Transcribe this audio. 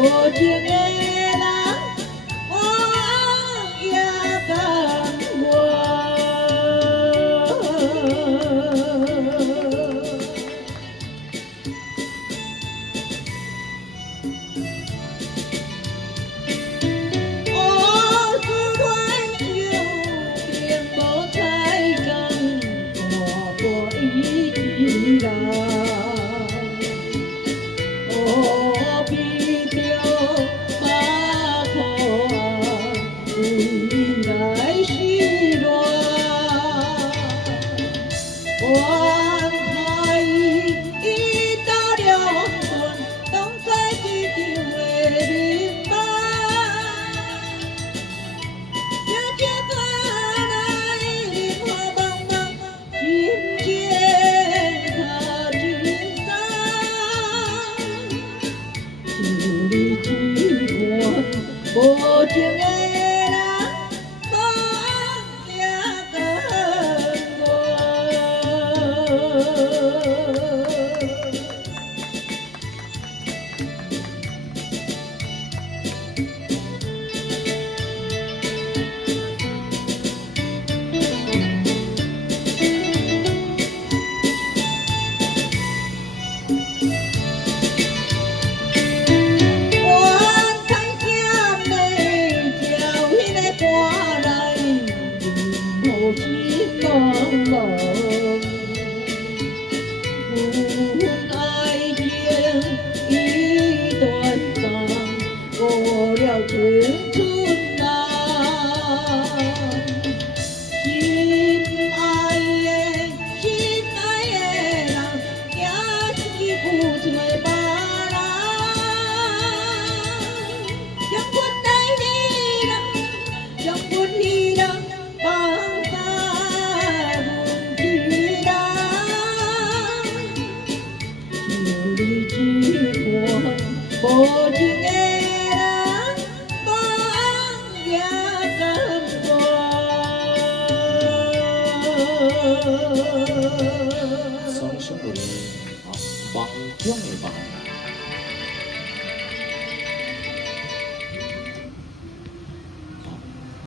无情的人，我也甘愿爱伊到了黄昏，当作一场的眠梦。夜夜醒来，林花茫茫，心情较真爽。就你一款无情的。青春啊，心爱的人，也是去付出的别人。将阮爱的人，将阮的人放在阮之内，就你一款无情的。双手鼓励，梦中的梦。